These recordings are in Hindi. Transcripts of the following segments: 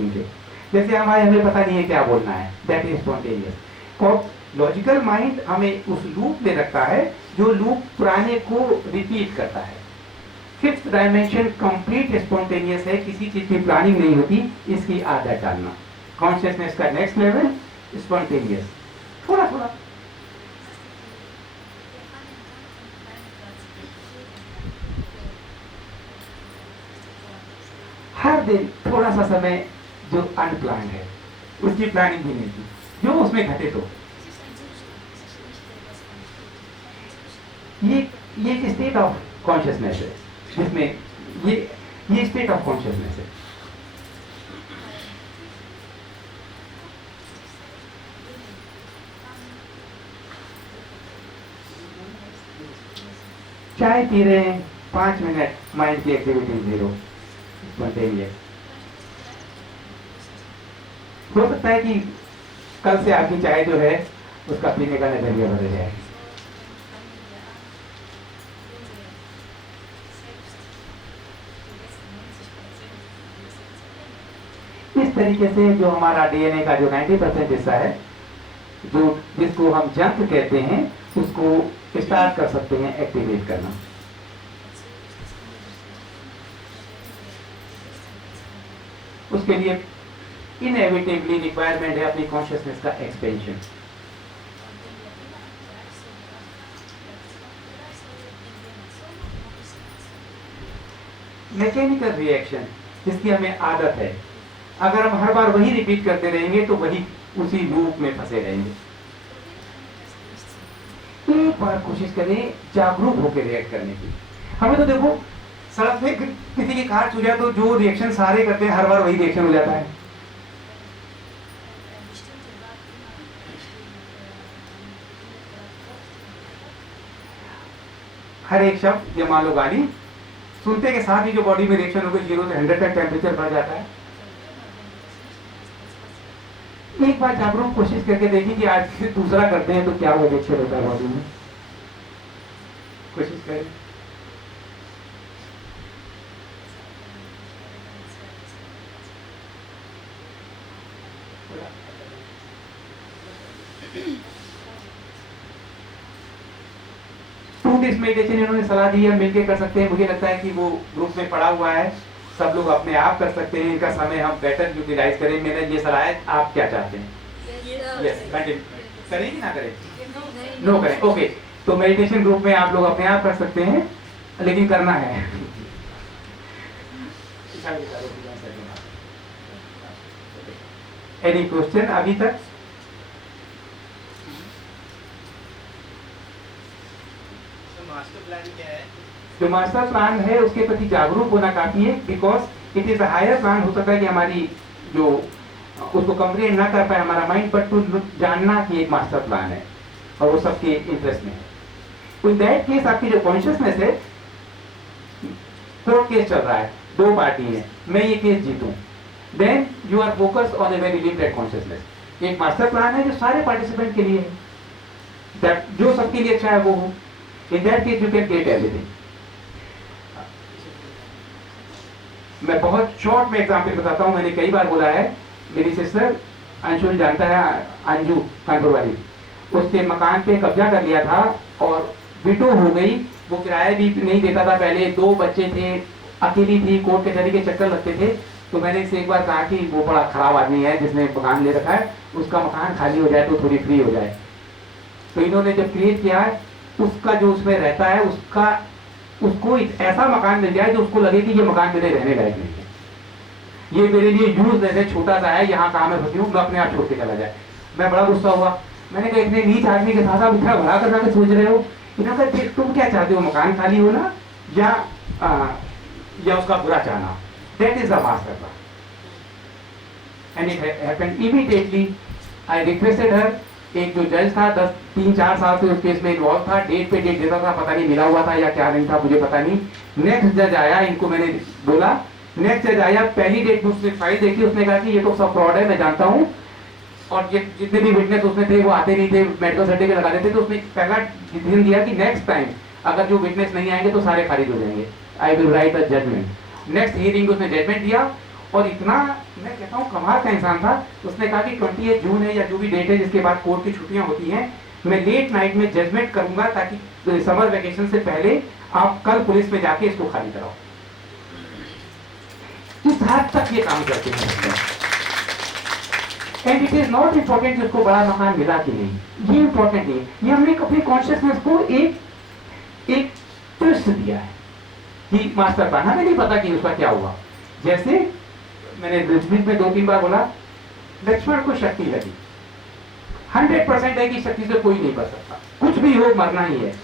थिंकिंग के। जैसे हमें पता नहीं है क्या बोलना है, that is spontaneous. Logical mind हमें उस लूप में रखता है जो लूप पुराने को रिपीट करता है। फिफ्थ डायमेंशन कंप्लीट स्पॉन्टेनियस है, किसी चीज की प्लानिंग नहीं होती, इसकी आदत डालना। कॉन्शियसनेस का नेक्स्ट लेवल स्पॉन्टेनियस, थोड़ा थोड़ा। हर दिन थोड़ा सा समय जो अनप्लान है, उसकी प्लानिंग भी नहीं थी, जो उसमें घटे तो ये एक स्टेट ऑफ कॉन्शियसनेस है, जिसमें ये स्टेट ऑफ कॉन्शियसनेस है। चाय पी रहे हैं, 5 मिनट माइंड की एक्टिविटी जीरो, स्पॉन्टेनियस। हो सकता है कि कल से आपकी चाय जो है उसका पीने का नजरिया बदल जाए। इस तरीके से जो हमारा डीएनए का जो 90% हिस्सा है, जो जिसको हम जंक कहते हैं, उसको स्टार्ट कर सकते हैं एक्टिवेट करना। उसके लिए इनएविटेबली रिक्वायरमेंट है अपनी कॉन्शियसनेस का एक्सपेंशन। मैकेनिकल रिएक्शन जिसकी हमें आदत है, अगर हम हर बार वही रिपीट करते रहेंगे तो वही उसी लूप में फंसे रहेंगे। एक बार कोशिश करें जागरूक होकर रिएक्ट करने की। हमें तो देखो सड़क पे किसी की कार छू जाए तो जो रिएक्शन सारे करते हैं, हर बार वही रिएक्शन हो जाता है। हर एक शब्द या मान लो गाली सुनते के साथ ही जो बॉडी में रिएक्शन होकर 0 से 100 तक टेम्परेचर बढ़ जाता है। एक बार जागरूक कोशिश करके देखिए कि आज से दूसरा करते हैं तो क्या वो रिएक्शन होता है बॉडी में। कोशिश करें। टू डेज मेडिटेशन इन्होंने सलाह दी है, मिलके कर सकते हैं। मुझे लगता है कि वो ग्रुप में पड़ा हुआ है, सब लोग अपने आप कर सकते हैं। इनका समय हम बेटर यूटिलाइज करें, मेरा ये सलाह है। आप क्या चाहते हैं? यस, करें कि ना करें? नो करें, ओके। तो मेडिटेशन ग्रुप में आप लोग अपने आप कर सकते हैं, लेकिन करना है। एनी क्वेश्चन अभी तक? मास्टर प्लान क्या है? जो मास्टर प्लान है उसके प्रति जागरूक होना काफी है, because it is a higher plan. हो सकता है कि हमारी जो उसको कंप्लीट ना कर पाए हमारा माइंड, बट टू जानना कि एक मास्टर प्लान है और वो सबके इंटरेस्ट में है। तो इन दैट केस आपकी जो कॉन्शियसनेस है, थर्ड केस चल रहा है, 2 पार्टी है, मैं ये केस जीतूं, then you are focused on a very limited consciousness. एक मास्टर प्लान है जो सारे पार्टिसिपेंट के लिए है, दैट जो सबके लिए अच्छा है वो हो। In that case you can get everything. मैं बहुत शॉर्ट में एग्जाम्पल बताता हूँ। मैंने कई बार बोला है, मेरी सिस्टर अंशुल जानता है, अंजू कानपुर वाली, उसके मकान पे कब्जा कर लिया था और विडो हो गई। वो किराया भी नहीं देता था पहले, 2 बच्चे थे, अकेली थी, कोर्ट कचहरी के चक्कर लगते थे। तो मैंने इससे एक बार कहा कि वो बड़ा खराब आदमी है जिसने मकान ले रखा है, उसका मकान खाली हो जाए तो थोड़ी फ्री हो जाए। तो इन्होंने जब क्रिएट किया है, उसका जो उसमें रहता है उसको ऐसा मकान मिल जाए जो उसको लगे कि ये मकान मेरे रहने लायक नहीं है, ये मेरे लिए यूज है, छोटा सा है, यहाँ कहाँ मैं फंसी हूँ, मैं अपने आप छोड़ के चला जाए। मैं बड़ा गुस्सा हुआ। मैंने कहा इतने नीच आदमी के साथ आप इतना बड़ा करना के सोच रहे हो? इन्होंने कहा तुम क्या चाहते हो, मकान खाली होना या उसका बुरा चाहना? That is the master plan. And it happened immediately. I requested हर। एक जो जज था 3-4 साल से उस केस में इन्वॉल्व था, डेट पे डेट देता था, पता नहीं मिला हुआ था या क्या नहीं था, मुझे पता नहीं। नेक्स्ट जज आया, इनको मैंने बोला, नेक्स्ट जज आया, पहली डेट में उसने फाइल देखी, उसने कहा कि ये तो सब फ्रॉड है, मैं जानता हूँ, और ये जितने भी विटनेस उसमें थे वो आते नहीं थे, मेडिकल सर्टिफिकेट लगा देते। तो उसने पहला डिसीजन दिया कि नेक्स्ट टाइम अगर जो विटनेस नहीं आएंगे तो सारे खारिज हो जाएंगे, I will write a judgment. Next hearing उसने जजमेंट दिया और इतना मैं कहता हूँ कमाल का इंसान था। उसने कहा कि 28 जून है या जो भी डेट है जिसके बाद कोर्ट की छुट्टियां होती हैं, मैं लेट नाइट में जजमेंट करूंगा ताकि समर वेकेशन से पहले आप कल पुलिस में जाके इसको खाली कराओ। इस हद तक ये काम करते हैं। And it is not important कि उसको बड़ा मकान मिला कि नहीं, ये इंपॉर्टेंट नहीं है। ये हमने अपनी कॉन्शियसनेस को एक ट्विस्ट दिया है कि मास्टर प्लान, हमें नहीं पता कि उसका क्या हुआ। जैसे मैंने बीच में 2-3 बार बोला, लक्ष्मण को शक्ति लगी, 100% है कि शक्ति से कोई नहीं बच सकता, कुछ भी हो मरना ही है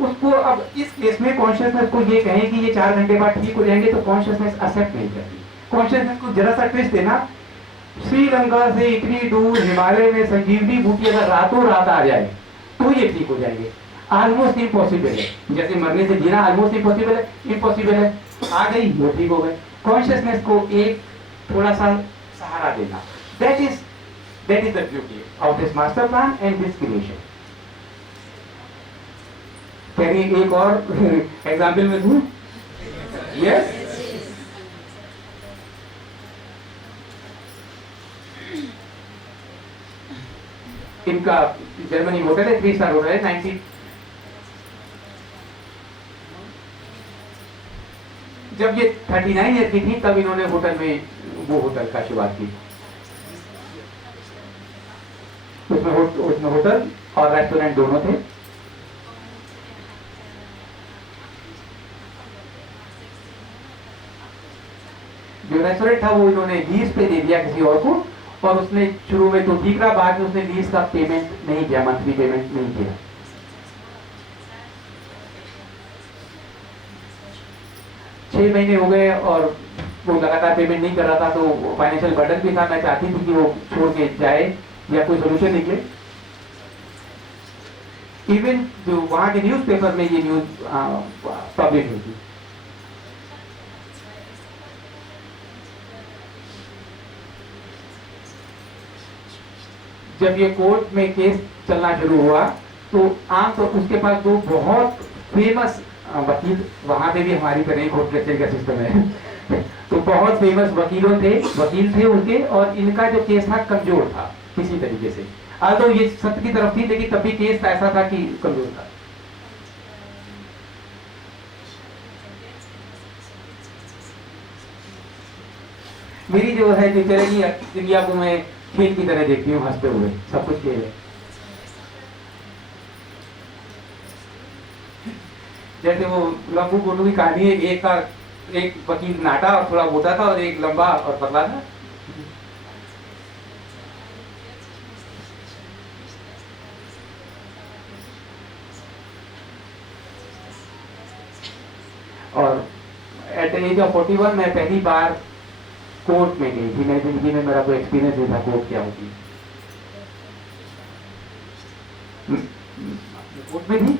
उसको। अब इस केस में कॉन्शियसनेस को ये कहें कि ये 4 घंटे बाद ठीक हो जाएंगे, तो कॉन्शियसनेस एक्सेप्ट नहीं करती। कॉन्शियसनेस को जरा सा ट्विस्ट देना, श्रीलंका से इतनी दूर हिमालय में संजीवनी बूटी अगर रातों रात आ जाए तो ये ठीक हो जाएंगे। ऑलमोस्ट इम्पॉसिबल है, जैसे मरने से जीना ऑलमोस्ट इम्पॉसिबल है, आ गई वो ठीक हो गए। कॉन्शियसनेस को एक थोड़ा सा सहारा देना, that is the beauty of this master plan and this creation. कहीं एक और एग्जाम्पल में दूं? यस, इनका जर्मनी होटल है, 3 स्टार होटल है, 90। जब ये 39 ईयर की थी तब इन्होंने होटल में वो होटल का शुरुआत की। उसमें होटल और रेस्टोरेंट दोनों थे। जो रेस्टोरेंट था वो इन्होंने लीज पे दे दिया किसी और को, और उसने शुरू में तो ठीक रहा, बाद में उसने लीज का पेमेंट नहीं किया, मंथली पेमेंट नहीं किया। 6 महीने हो गए और वो लगातार पेमेंट नहीं कर रहा था, तो फाइनेंशियल बर्डन भी था। मैं चाहती थी कि वो छोड़ के जाए या कोई सोल्यूशन निकले। इवन जो वहां के न्यूज़पेपर में ये न्यूज पब्लिश हुई थी। जब ये कोर्ट में केस चलना शुरू हुआ तो आम तो उसके पास 2 बहुत फेमस वकील, वहां पे भी हमारी तरह कोर्ट कचहरी का सिस्टम है तो बहुत फेमस वकील थे उनके, और इनका जो केस था कमजोर था किसी तरीके से। तो ये सत्य की तरफ थी, लेकिन तब भी केस ऐसा था कि कमजोर था। मेरी जो है दिनचर्या की दुनिया को मैं खेल की तरह देखती हूँ, हंसते हुए, सब कुछ खेल है। जैसे वो लंबू गोलू की कहानी है, एक वकील नाटा और थोड़ा मोटा था और एक लंबा और पतला था। और एट द एज ऑफ 41 मैं पहली बार कोर्ट में गई थी। मेरी जिंदगी में मेरा कोई एक्सपीरियंस नहीं था कोर्ट क्या होती। कोर्ट में थी,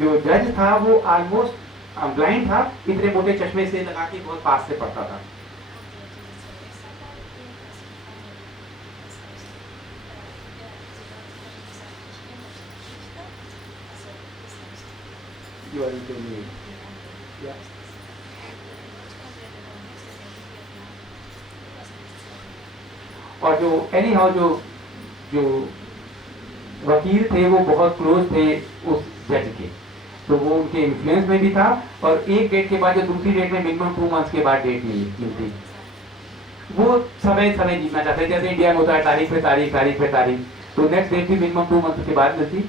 जो जज था वो ऑलमोस्ट ब्लाइंड था, इतने मोटे चश्मे से लगा के बहुत पास से पढ़ता था। और जो एनी हाउ जो वकील थे वो बहुत क्लोज थे उस जज के, तो वो उनके इन्फ्लुएंस में भी था। और एक डेट के बाद जो दूसरी डेट में मिनिमम 2 मंथ्स के बाद डेट मिलती, वो समय जीतना चाहते, जैसे इंडिया में होता है तारीख पे तारीख, तो नेक्स्ट डेट भी मिनिमम 2 मंथ के बाद मिलती।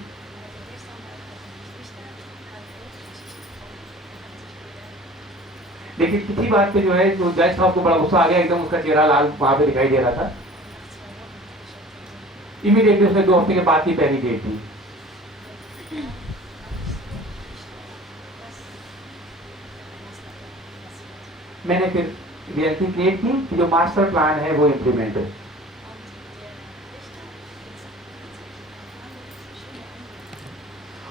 लेकिन किसी बात पे जो है, जो जज साहब को बड़ा गुस्सा आ गया, एकदम उसका चेहरा लाल वहां पे दिखाई दे रहा था। इमीडिएटली उसने 2 हफ्ते के बाद की पहली डेट थी। मैंने फिर रियलिटी क्रिएट की कि जो मास्टर प्लान है वो इम्प्लीमेंट है।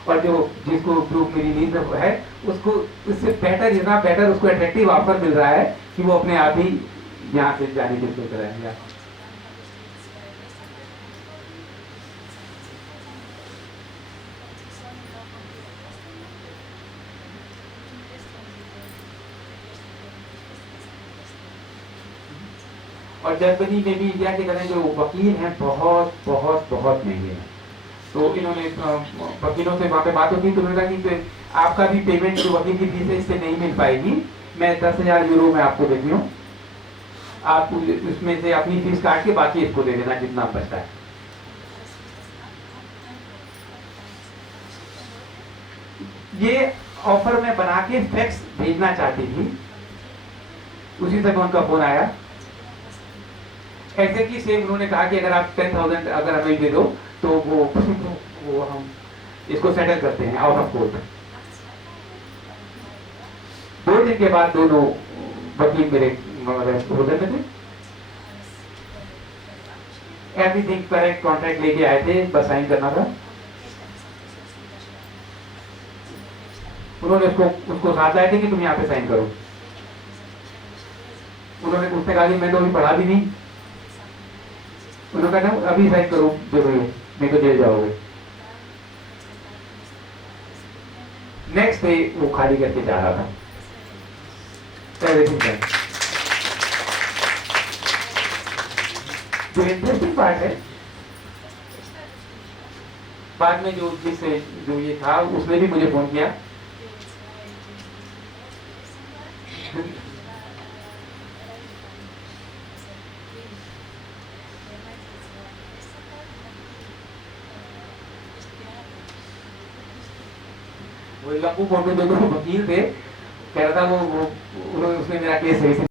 और जो जिसको प्रूफ मेरी नींद है, उसको इससे बेटर, इतना बेटर उसको अट्रैक्टिव ऑफर मिल रहा है कि वो अपने आप ही यहाँ से जाने की सोच रहा है। और जर्मनी में भी इंडिया की तरह जो वकील हैं बहुत बहुत बहुत महंगे हैं। तो इन्होंने वकीलों से वहाँ पे बात होती तो उन्होंने कहा कि आपका भी पेमेंट जो वकील की फीस है इससे नहीं मिल पाएगी, मैं 10,000 यूरो में आपको देती हूँ, आप उसमें से अपनी फीस काट के बाकी इसको दे देना जितना बचता है। ये ऑफर में बना के फैक्स भेजना चाहती थी, उसी समय उनका फोन आया। एग्जैक्टली सेम उन्होंने कहा कि अगर आप 10,000 अगर हमें दे दो तो वो हम इसको सेटल करते हैं आउट ऑफ कोर्ट। 2 दिन के बाद दोनों वकील मेरे होटल में थे, एवरीथिंग करेक्ट, कॉन्ट्रैक्ट लेके आए थे, बस साइन करना था। उन्होंने उसको साथ लाए थे कि तुम यहाँ पे साइन करो। उसने कहा कि मैं तो अभी पढ़ा भी नहीं। उन्होंने कहा अभी साइन करो जरूरी है, नहीं तो जेल जाओगे। नेक्स्ट डे वो खाली करके जा रहा था। जो इंटरेस्टिंग पार्ट है, बाद में जो ये था उसने भी मुझे फोन किया। वो लंबू फोटो दोनों वकील थे, कह रहा था वो उसने मेरा केस सही से